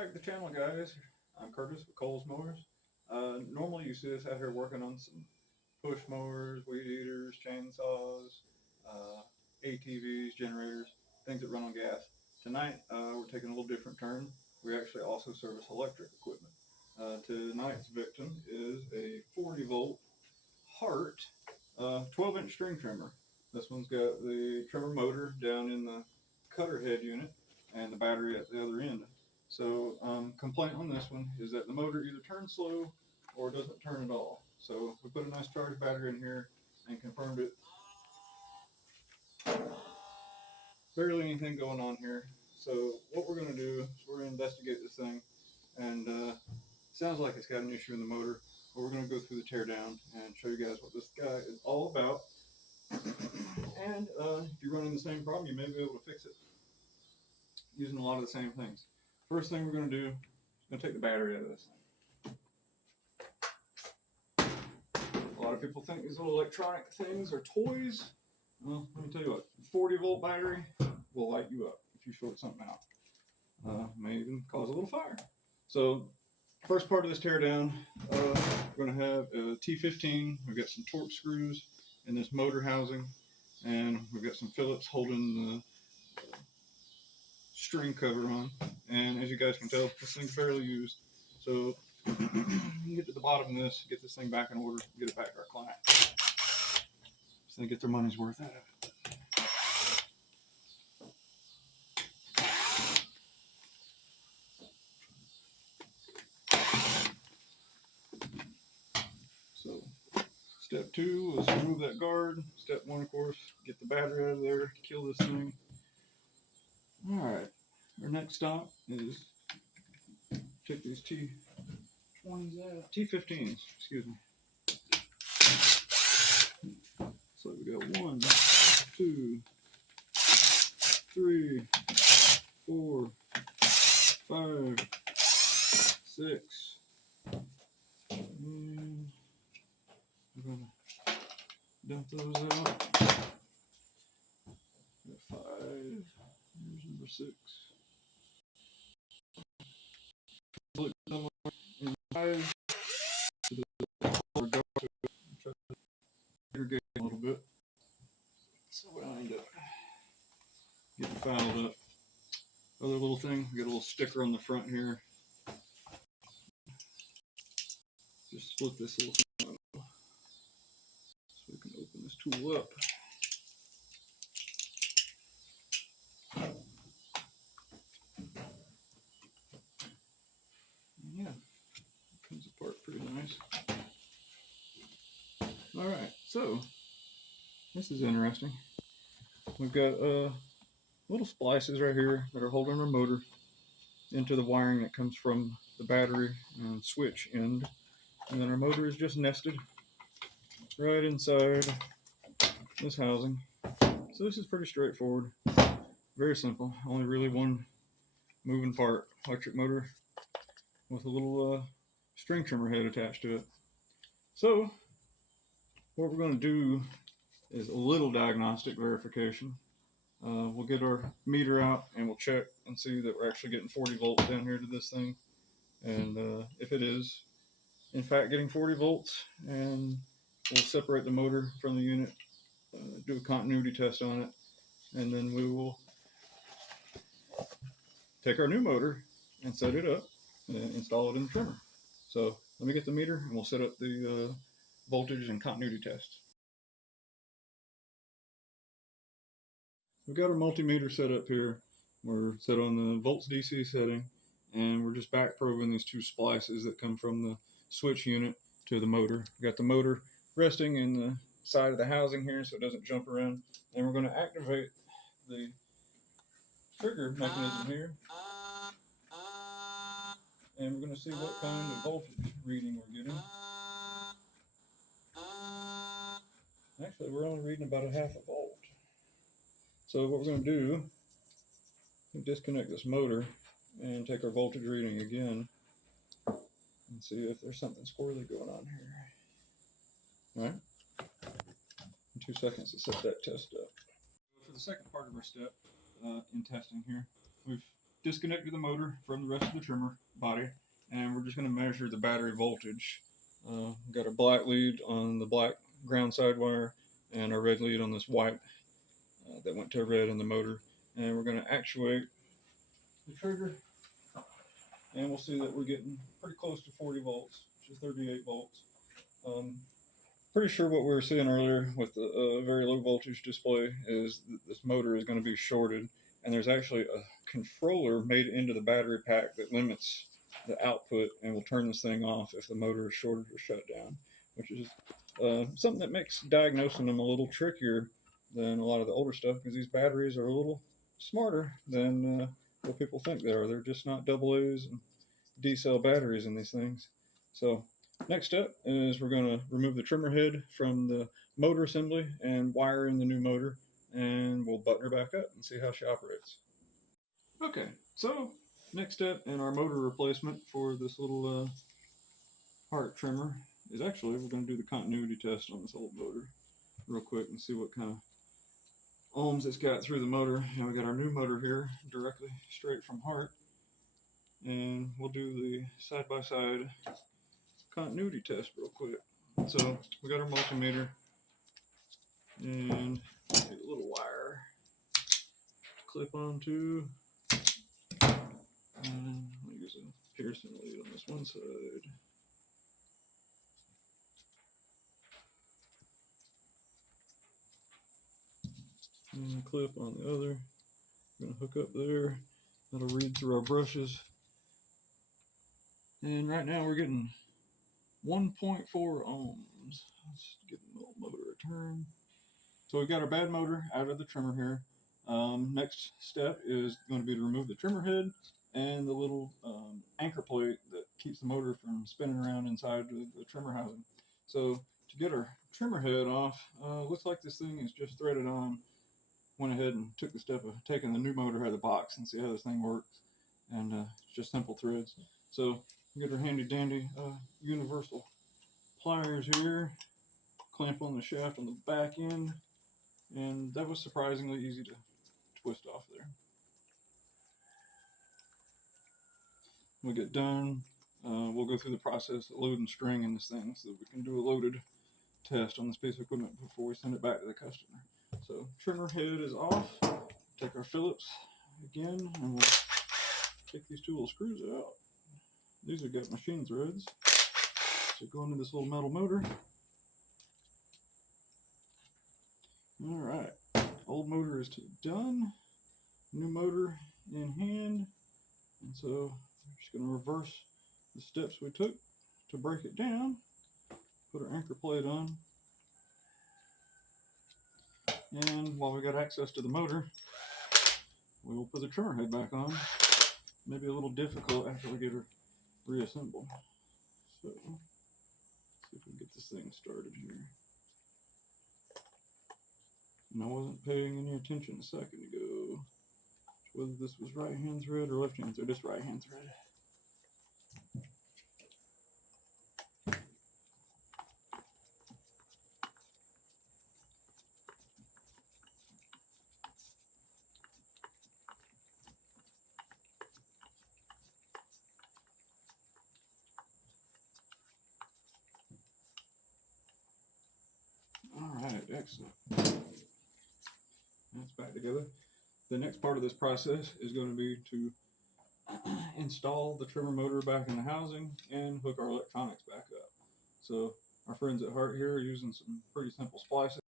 Welcome back to the channel, guys. I'm Curtis with Cole's Mowers. Normally you see us out here working on some push mowers, weed eaters, chainsaws, ATVs, generators, things that run on gas. Tonight we're taking a little different turn. We actually also service electric equipment. Tonight's victim is a 40 volt Hart 12-inch string trimmer. This one's got the trimmer motor down in the cutter head unit and the battery at the other end. So complaint on this one is that the motor either turns slow or doesn't turn at all. So we put a nice charged battery in here and confirmed it. Barely anything going on here. So what we're going to do is we're going to investigate this thing, and sounds like it's got an issue in the motor. But we're going to go through the teardown and show you guys what this guy is all about. And if you're running the same problem, you may be able to fix it using a lot of the same things. First thing we're going to do is going to take the battery out of this thing. A lot of people think these little electronic things are toys. Well, let me tell you what, 40 volt battery will light you up if you short something out. May even cause a little fire. So first part of this teardown, we're going to have a T15. We've got some Torx screws in this motor housing, and we've got some Phillips holding the string cover on. And as you guys can tell, this thing's barely used. So you get to the bottom of this, get this thing back in order, get it back to our client. So they get their money's worth out of it. So step 2 was remove that guard. Step 1, of course, get the battery out of there, kill this thing. Alright, our next stop is take these T20s out. T15s, excuse me. So we got 1, 2, 3, 4, 5, 6. And we're going to dump those out. Got 5. Here's number 6. Look somewhere in 5 to the try to irrigate a little bit. So we don't end up getting fouled up. Other little thing, we got a little sticker on the front here. Just split this little thing out so we can open this tool up. Yeah, it comes apart pretty nice. Alright, so this is interesting. We've got little splices right here that are holding our motor into the wiring that comes from the battery and switch end. And then our motor is just nested right inside this housing. So this is pretty straightforward. Very simple. Only really one moving part. Electric motor with a little string trimmer head attached to it. So what we're going to do is a little diagnostic verification. We'll get our meter out and we'll check and see that we're actually getting 40 volts down here to this thing. And if it is in fact getting 40 volts, and we'll separate the motor from the unit, do a continuity test on it, and then we will take our new motor and set it up and install it in the trimmer. So let me get the meter and we'll set up the voltage and continuity test. We've got our multimeter set up here. We're set on the volts DC setting, and we're just back probing these 2 splices that come from the switch unit to the motor. We've got the motor resting in the side of the housing here so it doesn't jump around. And we're going to activate the trigger mechanism here. And we're going to see what kind of voltage reading we're getting. Actually, we're only reading about a half a volt. So what we're going to do is disconnect this motor and take our voltage reading again and see if there's something squirrely going on here. All right. In 2 seconds to set that test up. For the second part of our step in testing here, we've disconnected the motor from the rest of the trimmer body, and we're just going to measure the battery voltage. Got our black lead on the black ground side wire and our red lead on this white that went to red in the motor, and we're going to actuate the trigger, and we'll see that we're getting pretty close to 40 volts, which is 38 volts. Pretty sure what we were seeing earlier with the very low voltage display is that this motor is going to be shorted, and there's actually a controller made into the battery pack that limits the output and will turn this thing off if the motor is shorted or shut down, which is something that makes diagnosing them a little trickier than a lot of the older stuff, because these batteries are a little smarter than what people think they are. They're just not AA's and D cell batteries in these things. So next step is we're going to remove the trimmer head from the motor assembly and wire in the new motor, and we'll button her back up and see how she operates. Okay, so next step in our motor replacement for this little Hart Trimmer is actually we're going to do the continuity test on this old motor real quick and see what kind of ohms it's got through the motor. And we got our new motor here directly straight from Hart, and we'll do the side-by-side continuity test real quick. So we got our multimeter and a little wire to clip onto, and I'll use a Pearson lead on this one side. And a clip on the other. I'm going to hook up there. That'll read through our brushes. And right now we're getting 1.4 ohms. Let's give the little motor a turn. So we got our bad motor out of the trimmer here. Next step is going to be to remove the trimmer head and the little anchor plate that keeps the motor from spinning around inside the trimmer housing. So to get our trimmer head off, looks like this thing is just threaded on. Went ahead and took the step of taking the new motor out of the box and see how this thing works, and it's just simple threads. So we got our handy dandy universal pliers here, clamp on the shaft on the back end, and that was surprisingly easy to twist off there. When we get done, we'll go through the process of loading string in this thing so that we can do a loaded test on this piece of equipment before we send it back to the customer. So trimmer head is off. Take our Phillips again, and we'll take these two little screws out. These have got machine threads. So go into this little metal motor. All right, old motor is done. New motor in hand, and so we're just going to reverse the steps we took to break it down. Put our anchor plate on. And while we got access to the motor, we will put the trimmer head back on. Maybe a little difficult after we get her reassembled. So, let's see if we can get this thing started here. And I wasn't paying any attention a second ago, whether this was right hand thread or left hand thread. It's right hand thread. Alright, excellent. That's back together. The next part of this process is going to be to install the trimmer motor back in the housing and hook our electronics back up. So our friends at Hart here are using some pretty simple splices.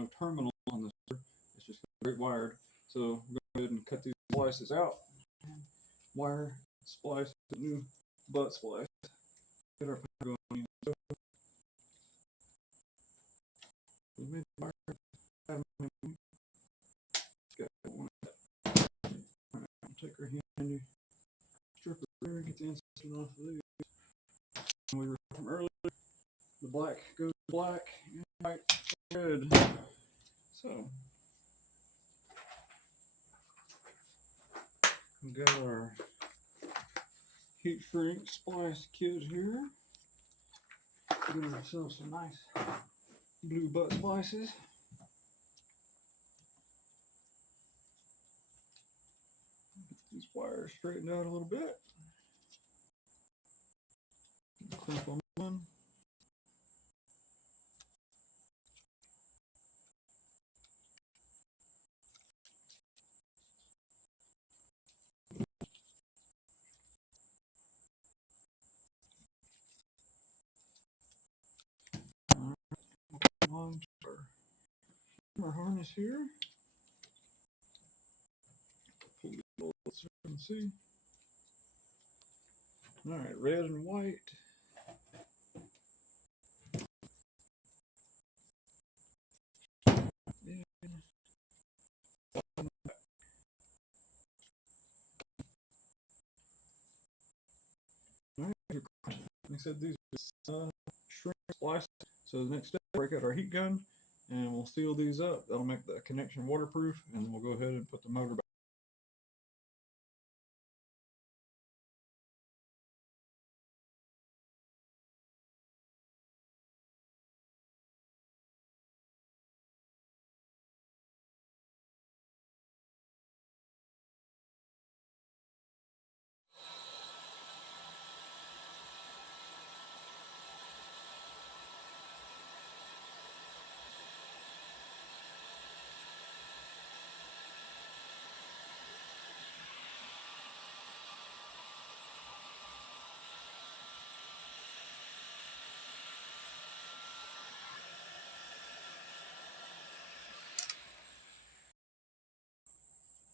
No terminal on this motor. It's just straight wired. So we're going to go ahead and cut these splices out. Wire, splice, the new butt splice. Get our power going. Take our handy stripper there, get the instant off of these. And we were from earlier, the black goes black and white red. So we got our heat shrink splice kit here. Get ourselves some nice blue butt splices. Get these wires wire straightened out a little bit. Clamp on one. On our harness here. Pull the bolts so you can see. All right, red and white. Like I said, these are shrink splice. So the next step, break out our heat gun, and we'll seal these up. That'll make the connection waterproof, and then we'll go ahead and put the motor back.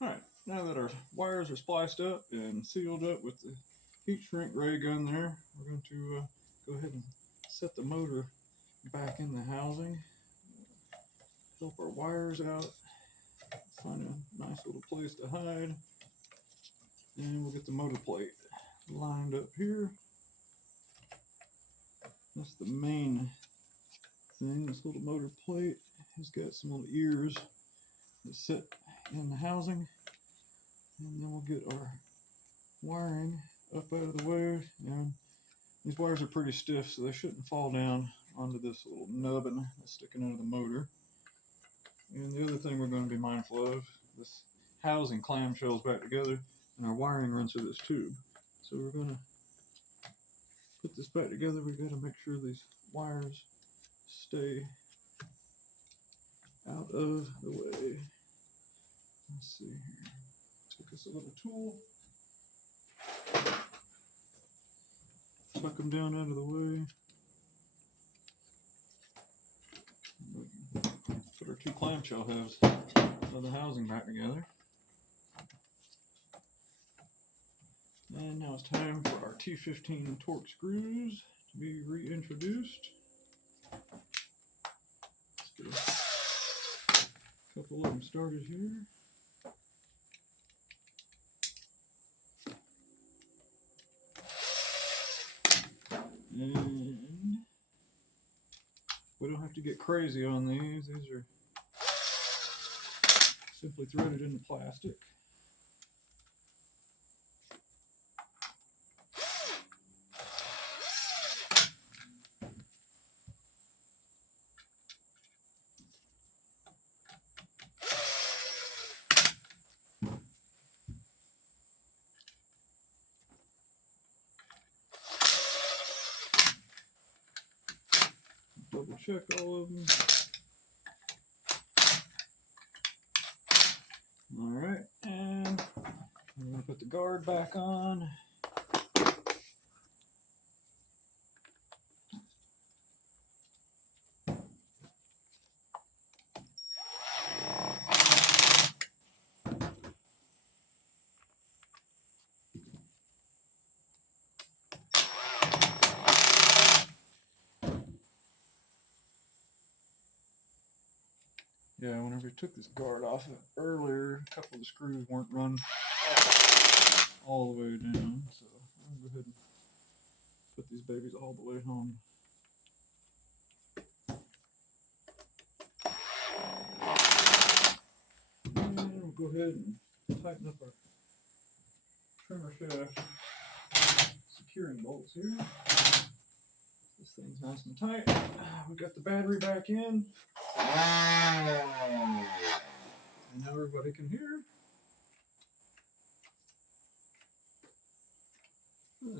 Alright, now that our wires are spliced up and sealed up with the heat shrink ray gun there, we're going to go ahead and set the motor back in the housing. Help our wires out. Find a nice little place to hide. And we'll get the motor plate lined up here. That's the main thing. This little motor plate has got some little ears that sit in the housing, and then we'll get our wiring up out of the way. And these wires are pretty stiff, so they shouldn't fall down onto this little nubbin that's sticking out of the motor. And the other thing we're going to be mindful of, this housing clamshells back together, and our wiring runs through this tube. So we're going to put this back together. We've got to make sure these wires stay out of the way. Let's see here. Take us a little tool. Tuck them down out of the way. Put our two clamshell halves of the housing back together. And now it's time for our T15 torque screws to be reintroduced. Let's get a couple of them started here. And we don't have to get crazy on these. These are simply threaded into plastic. Double check all of them. All right, and I'm going to put the guard back on. Yeah, whenever we took this guard off of earlier, a couple of the screws weren't run all the way down, so I'm going to go ahead and put these babies all the way home. And we'll go ahead and tighten up our trimmer shaft securing bolts here. This thing's nice and tight. We've got the battery back in. And now everybody can hear.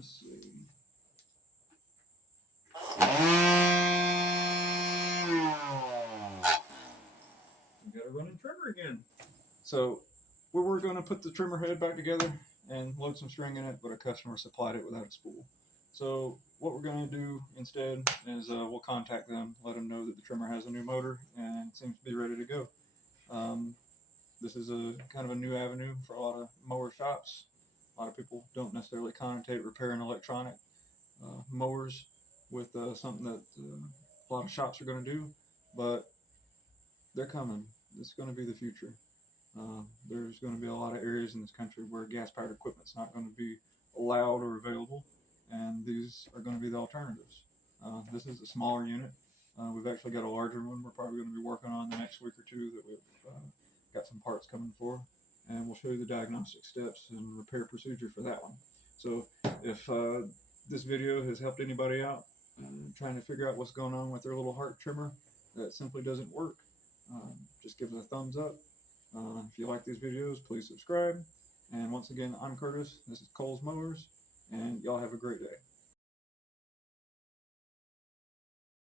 Let's see. We got a running trimmer again. So we were going to put the trimmer head back together and load some string in it, but a customer supplied it without a spool. So what we're going to do instead is we'll contact them, let them know that the trimmer has a new motor and seems to be ready to go. This is a kind of a new avenue for a lot of mower shops. A lot of people don't necessarily connotate repairing electronic mowers with something that a lot of shops are going to do, but they're coming. It's going to be the future. There's going to be a lot of areas in this country where gas-powered equipment's not going to be allowed or available, and these are going to be the alternatives. This is a smaller unit. We've actually got a larger one we're probably going to be working on the next week or two that we've got some parts coming for, and we'll show you the diagnostic steps and repair procedure for that one. So if this video has helped anybody out trying to figure out what's going on with their little Hart trimmer that simply doesn't work, just give it a thumbs up. If you like these videos, please subscribe. And once again, I'm Curtis. This is Cole's Mowers, and y'all have a great day.